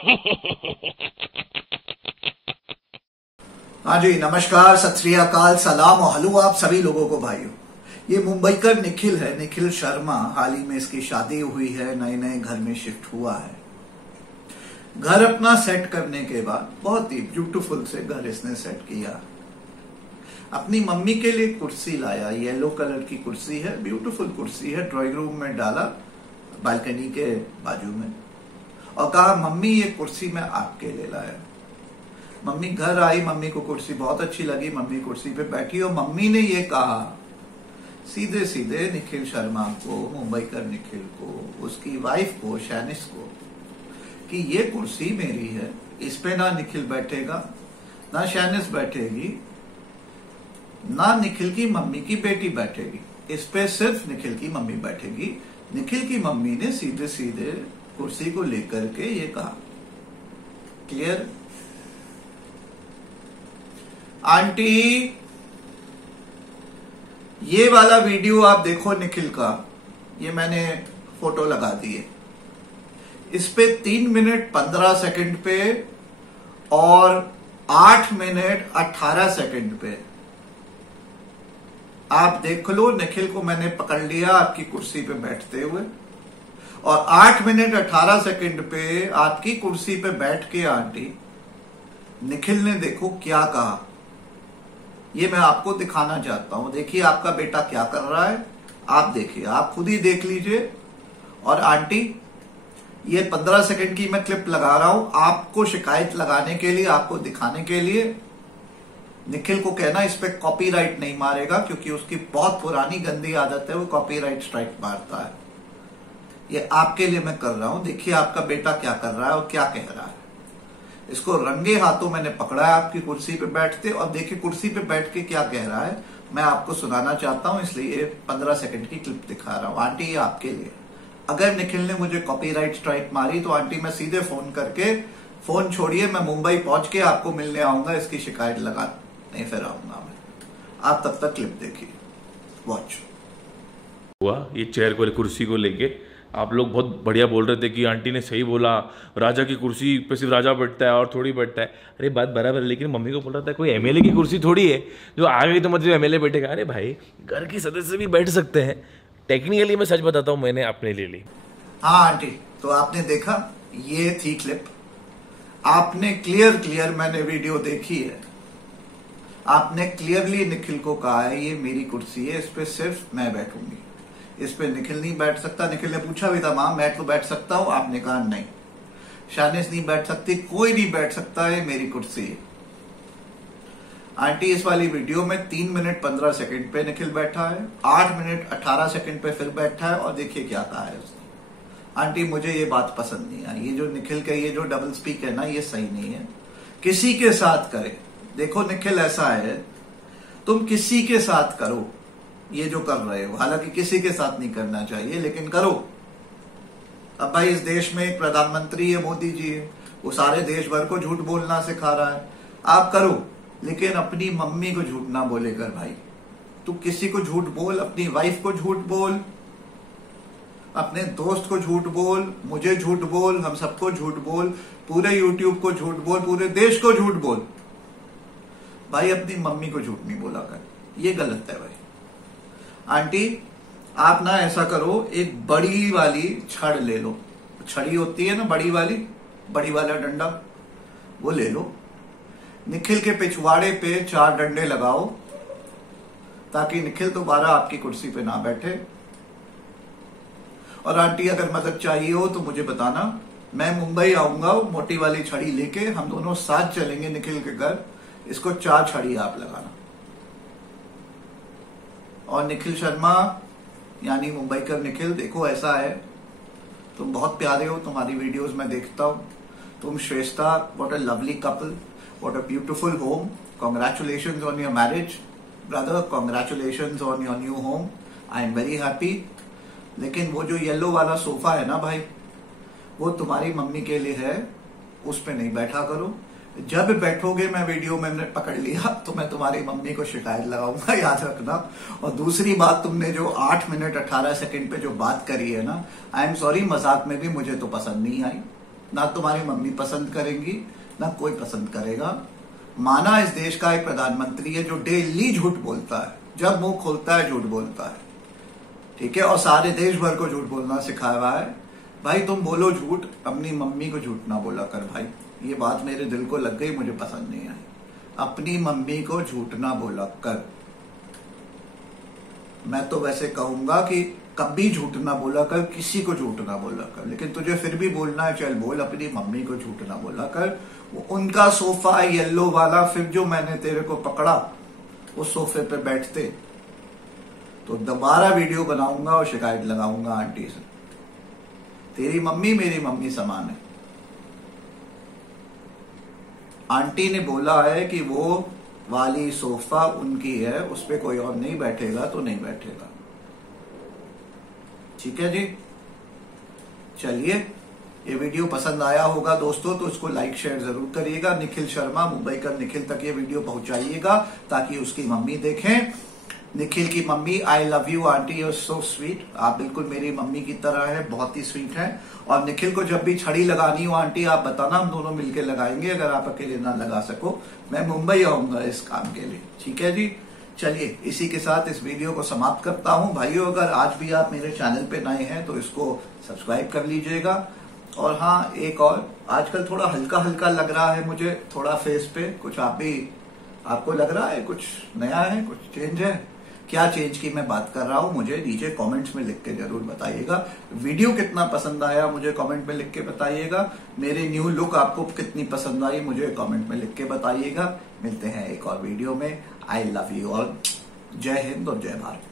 हाँ जी, नमस्कार, सत श्री अकाल, सलाम और हलू आप सभी लोगों को भाइयों। ये मुंबई का निखिल है, निखिल शर्मा। हाल ही में इसकी शादी हुई है, नए नए घर में शिफ्ट हुआ है। घर अपना सेट करने के बाद बहुत ही ब्यूटीफुल से घर इसने सेट किया। अपनी मम्मी के लिए कुर्सी लाया, येलो कलर की कुर्सी है, ब्यूटीफुल कुर्सी है, ड्राइंग रूम में डाला, बालकनी के बाजू में, और कहा मम्मी ये कुर्सी मैं आपके लिए लाया। मम्मी घर आई, मम्मी को कुर्सी बहुत अच्छी लगी, मम्मी कुर्सी पे बैठी और मम्मी ने ये कहा सीधे सीधे निखिल शर्मा को, मुंबई कर निखिल को, उसकी वाइफ को, शैनिस को, कि ये कुर्सी मेरी है, इस पे ना निखिल बैठेगा, ना शैनिस बैठेगी, ना निखिल की मम्मी की बेटी बैठेगी, इस पे सिर्फ निखिल की मम्मी बैठेगी। निखिल की मम्मी ने सीधे सीधे कुर्सी को लेकर के ये कहा। क्लियर? आंटी, ये वाला वीडियो आप देखो निखिल का, ये मैंने फोटो लगा दी है। इस पे 3 मिनट 15 सेकंड पे और 8 मिनट 18 सेकंड पे आप देख लो। निखिल को मैंने पकड़ लिया आपकी कुर्सी पे बैठते हुए, और 8 मिनट 18 सेकंड पे आपकी कुर्सी पे बैठ के आंटी निखिल ने देखो क्या कहा। ये मैं आपको दिखाना चाहता हूं। देखिए आपका बेटा क्या कर रहा है, आप देखिए, आप खुद ही देख लीजिए। और आंटी, ये 15 सेकंड की मैं क्लिप लगा रहा हूं आपको शिकायत लगाने के लिए, आपको दिखाने के लिए। निखिल को कहना इस पे कॉपीराइट नहीं मारेगा, क्योंकि उसकी बहुत पुरानी गंदी आदत है, वो कॉपीराइट स्ट्राइक मारता है। ये आपके लिए मैं कर रहा हूं। देखिए आपका बेटा क्या कर रहा है और क्या कह रहा है। इसको रंगे हाथों मैंने पकड़ा है आपकी कुर्सी पे बैठते, और देखिए कुर्सी पे बैठ के क्या कह रहा है, मैं आपको सुनाना चाहता हूं, इसलिए 15 सेकंड की क्लिप दिखा रहा हूं। आंटी, ये आपके लिए। अगर निखिल ने मुझे कॉपीराइट स्ट्राइक मारी तो आंटी मैं सीधे फोन करके, फोन छोड़िए, मैं मुंबई पहुंच के आपको मिलने आऊंगा, इसकी शिकायत लगा नहीं फिर आऊंगा मैं। आप तब तक क्लिप देखिए, वॉच। हुआ ये चेयर को, कुर्सी को लेके आप लोग बहुत बढ़िया बोल रहे थे कि आंटी ने सही बोला, राजा की कुर्सी पे सिर्फ राजा बैठता है और थोड़ी बैठता है। अरे बात बराबर है, लेकिन मम्मी को बोल रहा था कोई एमएलए की कुर्सी थोड़ी है जो आ गई तो मतलब एमएलए बैठेगा। अरे भाई, घर के सदस्य भी बैठ सकते हैं। टेक्निकली मैं सच बताता हूँ, मैंने अपने लिए ली। हाँ आंटी, तो आपने देखा, ये थी क्लिप। आपने क्लियर मैंने वीडियो देखी है। आपने क्लियरली निखिल को कहा है ये मेरी कुर्सी है, इस पे सिर्फ मैं बैठूंगी, इस पे निखिल नहीं बैठ सकता। निखिल ने पूछा भी था, मां मैं तो बैठ सकता हूं, आपने कहा नहीं। शानिस नहीं बैठ सकती, कोई नहीं बैठ सकता है, मेरी कुर्सी है। आंटी, इस वाली वीडियो में 3 मिनट 15 सेकंड पे निखिल बैठा है, 8 मिनट 18 सेकंड पे फिर बैठा है, और देखिए क्या कहा है उसने। आंटी, मुझे ये बात पसंद नहीं आई। ये जो निखिल का ये जो डबल स्पीक है ना, ये सही नहीं है। किसी के साथ करे, देखो निखिल ऐसा है, तुम किसी के साथ करो ये जो कर रहे हो, हालांकि किसी के साथ नहीं करना चाहिए, लेकिन करो। अब भाई, इस देश में एक प्रधानमंत्री है, मोदी जी है, वो सारे देश भर को झूठ बोलना सिखा रहा है। आप करो, लेकिन अपनी मम्मी को झूठ ना बोले कर भाई। तू किसी को झूठ बोल, अपनी वाइफ को झूठ बोल, अपने दोस्त को झूठ बोल, मुझे झूठ बोल, हम सबको झूठ बोल, पूरे यूट्यूब को झूठ बोल, पूरे देश को झूठ बोल, भाई अपनी मम्मी को झूठ नहीं बोला कर। ये गलत है भाई। आंटी, आप ना ऐसा करो, एक बड़ी वाली छड़ ले लो, छड़ी होती है ना बड़ी वाली, बड़ी वाला डंडा, वो ले लो। निखिल के पिछवाड़े पे 4 डंडे लगाओ, ताकि निखिल दोबारा आपकी कुर्सी पे ना बैठे। और आंटी, अगर मदद चाहिए हो तो मुझे बताना, मैं मुंबई आऊंगा मोटी वाली छड़ी लेके, हम दोनों साथ चलेंगे निखिल के घर। इसको 4 छड़ी आप लगाना। और निखिल शर्मा यानी मुंबई कर निखिल, देखो ऐसा है, तुम बहुत प्यारे हो, तुम्हारी वीडियोस मैं देखता हूं, तुम Shreshtha, what a lovely couple, what a beautiful home, congratulations on your marriage brother, congratulations on your new home, I am very happy. लेकिन वो जो येलो वाला सोफा है ना भाई, वो तुम्हारी मम्मी के लिए है, उस पे नहीं बैठा करो। जब बैठोगे, मैं वीडियो में पकड़ लिया तो मैं तुम्हारी मम्मी को शिकायत लगाऊंगा, याद रखना। और दूसरी बात, तुमने जो 8 मिनट 18 सेकंड पे जो बात करी है ना, आई एम सॉरी, मजाक में भी मुझे तो पसंद नहीं आई। ना तुम्हारी मम्मी पसंद करेंगी, ना कोई पसंद करेगा। माना इस देश का एक प्रधानमंत्री है जो डेली झूठ बोलता है, जब मुंह खोलता है झूठ बोलता है, ठीक है, और सारे देश भर को झूठ बोलना सिखाया हुआ है। भाई तुम बोलो झूठ, अपनी मम्मी को झूठ ना बोला कर भाई। ये बात मेरे दिल को लग गई, मुझे पसंद नहीं आई। अपनी मम्मी को झूठ ना बोला कर। मैं तो वैसे कहूंगा कि कभी झूठ ना बोला कर, किसी को झूठ ना बोला कर, लेकिन तुझे फिर भी बोलना है, चल बोल, अपनी मम्मी को झूठ ना बोला कर। वो उनका सोफा है येलो वाला, फिर जो मैंने तेरे को पकड़ा उस सोफे पे बैठते तो दोबारा वीडियो बनाऊंगा और शिकायत लगाऊंगा आंटी से। तेरी मम्मी मेरी मम्मी समान है। आंटी ने बोला है कि वो वाली सोफा उनकी है, उस पर कोई और नहीं बैठेगा तो नहीं बैठेगा। ठीक है जी, चलिए, ये वीडियो पसंद आया होगा दोस्तों तो इसको लाइक शेयर जरूर करिएगा। निखिल शर्मा, मुंबई का निखिल तक ये वीडियो पहुंचाइएगा ताकि उसकी मम्मी देखें। निखिल की mummy, I love you aunty, you are so sweet. आप बिल्कुल मेरी मम्मी की तरह है, बहुत ही स्वीट है। और निखिल को जब भी छड़ी लगानी हो आंटी आप बताना, हम दोनों मिलकर लगाएंगे। अगर आप अकेले ना लगा सको, मैं मुंबई आऊंगा इस काम के लिए। ठीक है जी, चलिए इसी के साथ इस वीडियो को समाप्त करता हूं। भाइयों, अगर आज भी आप मेरे चैनल पे नए हैं तो इसको सब्सक्राइब कर लीजिएगा। और हाँ, एक और, आजकल थोड़ा हल्का हल्का लग रहा है मुझे, थोड़ा फेस पे कुछ आपको लग रहा है कुछ नया है, कुछ चेंज है। क्या चेंज की मैं बात कर रहा हूं मुझे नीचे कमेंट्स में लिख के जरूर बताइएगा। वीडियो कितना पसंद आया मुझे कमेंट में लिख के बताइएगा। मेरी न्यू लुक आपको कितनी पसंद आई मुझे कमेंट में लिख के बताइएगा। मिलते हैं एक और वीडियो में। आई लव यू ऑल। जय हिंद और जय भारत।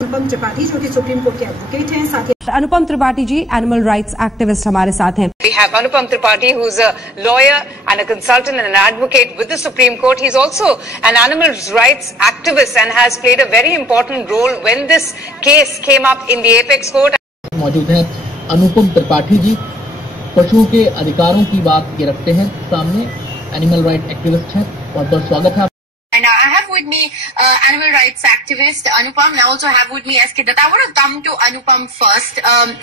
अनुपम त्रिपाठी जो कि सुप्रीम कोर्ट के एडवोकेट हैं, साथ ही अनुपम Tripathi ji animal rights activist हमारे साथ हैं। We have Anupam Tripathi, who's a lawyer and a consultant and an advocate with the Supreme Court. He's also an animal rights activist and has played a very important role when this case came up in the Apex Court. मौजूद हैं अनुपम त्रिपाठी जी, पशुओं के अधिकारों की बात ये रखते हैं सामने, एनिमल राइट एक्टिविस्ट हैं। बहुत बहुत स्वागत है। And I have with me animal rights activist Anupam, and I also have with me SK Datta. I want to come to Anupam first.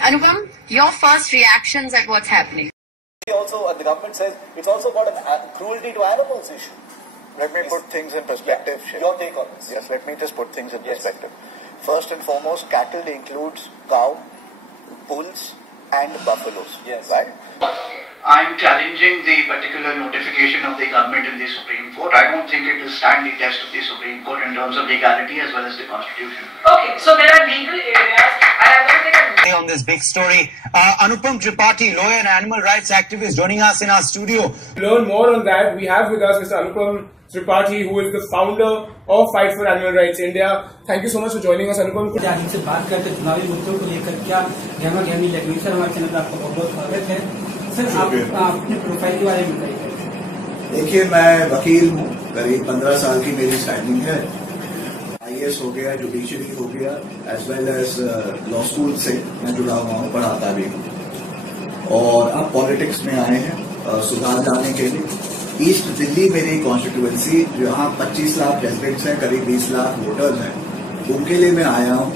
Anupam, your first reactions at what's happening? Also, the government says it's also got a cruelty to animals issue. Let me put things in perspective. Yeah. Your take on this? Yes, let me just put things in Yes. perspective. First and foremost, cattle includes cow, bulls, and buffaloes. Yes. Right? I'm challenging the particular notification of the government in the Supreme Court. I don't think it will stand the test of the Supreme Court in terms of legality as well as the Constitution. Okay, so there are legal areas. I am going to take On this big story, Anupam Tripathi, lawyer and animal rights activist, joining us in our studio. To learn more on that, we have with us Mr. Anupam Tripathi, who is the founder of Fight for Animal Rights India. Thank you so much for joining us, Anupam. से बात करते चुनावी मुद्दों को लेकर क्या गहमा गहमी लगी। Sir, हमारे चैनल पर आपका बहुत बहुत स्वागत है। सर, आप अपने प्रोफाइल के बारे में बताइए। देखिए, मैं वकील हूँ, करीब 15 साल की मेरी स्टैंडिंग है। IAS हो गया, जुडिशरी हो गया, as well as law school से मैं जुड़ा हुआ हूँ, पढ़ाता भी हूँ। और अब पॉलिटिक्स में आए हैं सुधार लाने के लिए। ईस्ट दिल्ली मेरी कॉन्स्टिट्यूएंसी, जहाँ 25 लाख रेजिडेंट्स हैं, करीब 20 लाख वोटर्स हैं, उनके लिए मैं आया हूँ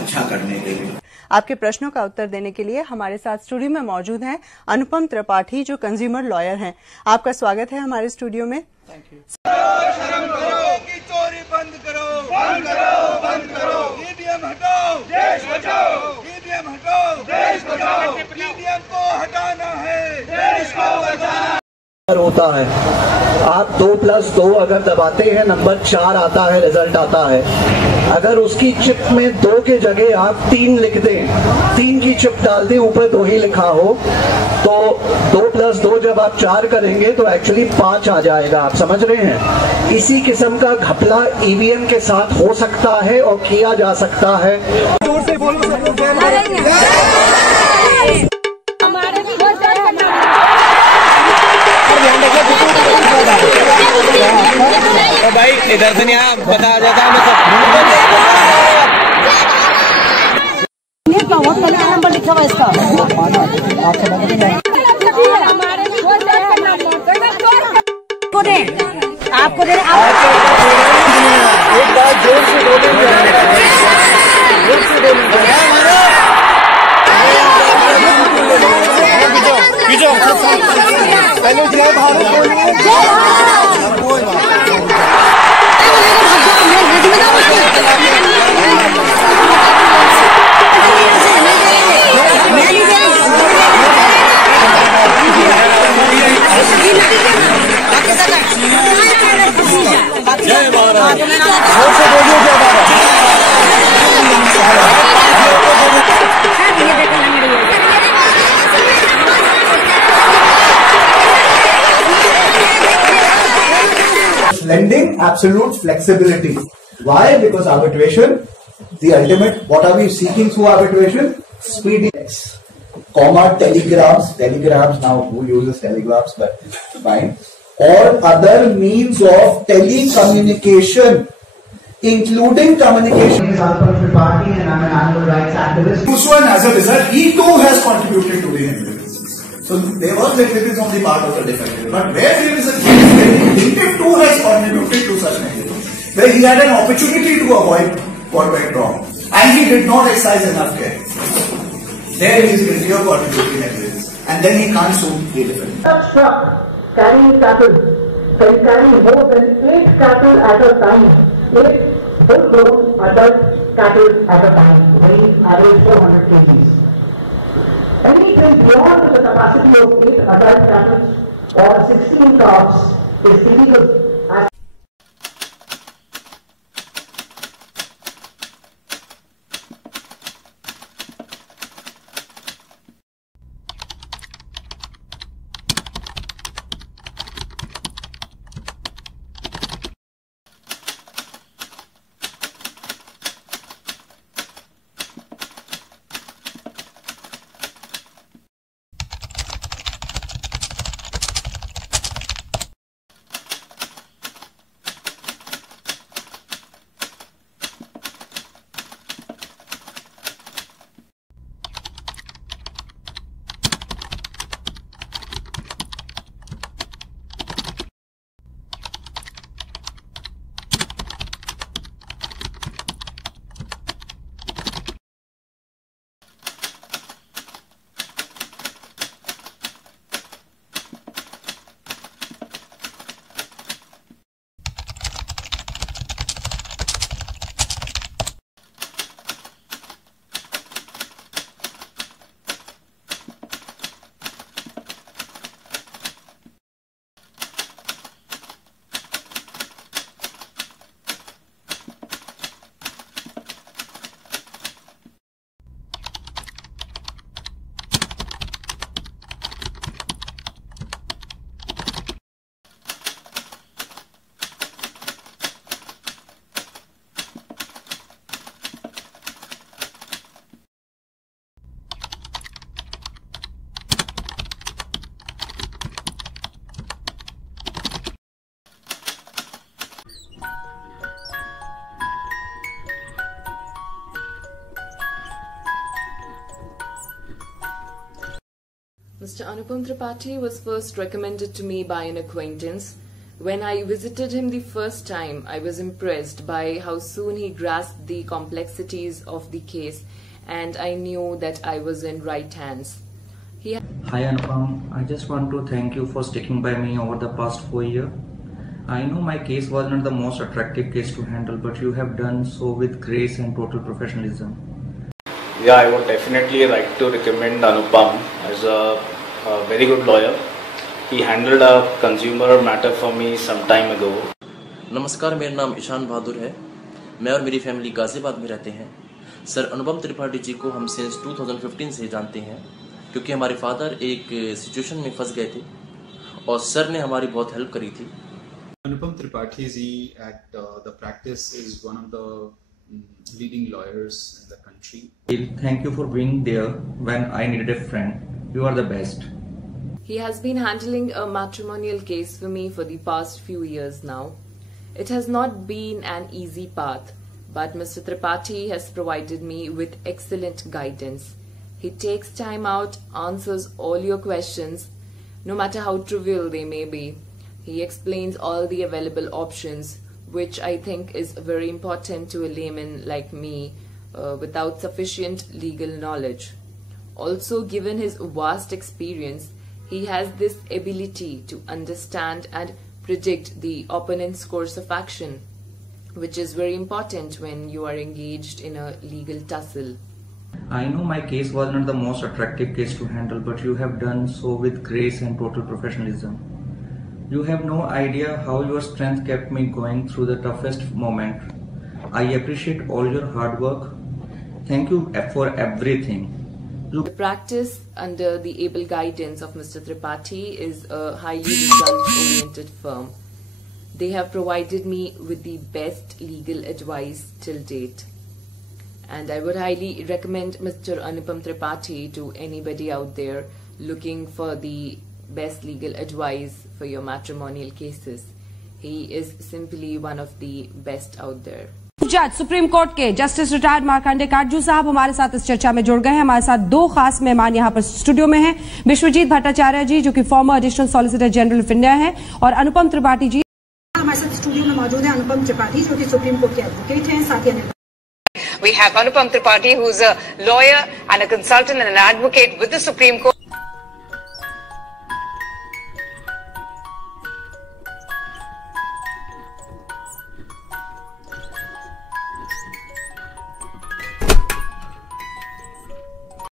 अच्छा करने के लिए। आपके प्रश्नों का उत्तर देने के लिए हमारे साथ स्टूडियो में मौजूद हैं अनुपम त्रिपाठी, जो कंज्यूमर लॉयर हैं। आपका स्वागत है हमारे स्टूडियो में। Thank you. शर्म करो कि चोरी बंद करो, बंद करो, बंद करो। ईवीएम हटाओ, देश बचाओ। ईवीएम हटाओ, देश बचाओ। ईवीएम को हटाना है, देश को बचाना होता है। आप 2+2 अगर दबाते हैं, नंबर 4 आता है, रिजल्ट आता है। अगर उसकी चिप में 2 के जगह आप 3 लिख दें, 3 की चिप डाल दें, ऊपर 2 ही लिखा हो, तो 2+2 जब आप 4 करेंगे तो एक्चुअली 5 आ जाएगा। आप समझ रहे हैं? इसी किस्म का घपला ईवीएम के साथ हो सकता है और किया जा सकता है। जोर से बोलो। तो भाई इधर से नहीं आया, बताया जाता है नंबर लिखा हुआ इसका। आपको दे एक बार जोर से बोलेंगे। पहले जय भारत बोलिए। कोई जय भारत, जोर से बोलिए जय Bharat. Lending absolute flexibility. Why? Because arbitration, the ultimate, what are we seeking through arbitration? Speediness. Comma, telegrams, now who uses telegrams, but fine. Or other means of telecommunication, including communication. Anupam Tripathi and I'm an animal rights activist. And as a result, he too has contributed to the negligence. So there was negligence on the part of the defendant. But where there is a case where the plaintiff too has contributed to such negligence, where he had an opportunity to avoid what went wrong, and he did not exercise enough care, there he is guilty of contributing negligence, and then he can't sue the defendant. Such truck carrying cattle can carry more than 8 cattle at a time. 8 full-grown adult cattle at a time, weighing average 400 kgs. Anything beyond the capacity of 8 adult cattle or 16 calves is illegal. Mr. Anupam Tripathi was first recommended to me by an acquaintance. When I visited him the first time, I was impressed by how soon he grasped the complexities of the case, and I knew that I was in right hands. Hi Anupam, I just want to thank you for sticking by me over the past 4 years. I know my case was not the most attractive case to handle, but you have done so with grace and total professionalism. Yeah, I would definitely like to recommend Anupam as a very good lawyer. He handled a consumer matter for me some time ago. नमस्कार, मेरा नाम ईशान बहादुर है। मैं और मेरी family Ghaziabad में रहते हैं। सर अनुपम त्रिपाठी जी को हम सिंस 2015 से जानते हैं, क्योंकि हमारे फादर एक सिचुएशन में फंस गए थे और सर ने हमारी बहुत हेल्प करी थी। Anupam Tripathi ji at the practice is one of the leading lawyers in the country. Thank you for being there when I needed a friend. You are the best. He has been handling a matrimonial case for me for the past few years now. It has not been an easy path, but Mr. Tripathi has provided me with excellent guidance. He takes time out, answers all your questions, no matter how trivial they may be. He explains all the available options, which I think is very important to a layman like me without sufficient legal knowledge. Also, given his vast experience, He has this ability to understand and predict the opponent's course of action, which is very important when you are engaged in a legal tussle. I know my case was not the most attractive case to handle, but you have done so with grace and total professionalism. You have no idea how your strength kept me going through the toughest moment. I appreciate all your hard work. Thank you for everything. The practice under the able guidance of Mr. Tripathi is a highly result-oriented firm. They have provided me with the best legal advice till date. And I would highly recommend Mr. Anupam Tripathi to anybody out there looking for the best legal advice for your matrimonial cases. He is simply one of the best out there. जज supreme court के justice retired Markande Katju साहब हमारे साथ इस चर्चा में जुड़ गए हैं। हमारे साथ दो खास मेहमान यहां पर स्टूडियो में हैं, विश्वजीत भट्टाचार्य जी जो कि farmer additional solicitor general of India हैं, और अनुपम त्रिपाठी जी। हमारे साथ स्टूडियो में मौजूद है अनुपम त्रिपाठी जो कि सुप्रीम कोर्ट के एडवोकेट हैं, साथ ही We have Anupam Tripathi, who's a lawyer and a consultant and an advocate with the Supreme Court.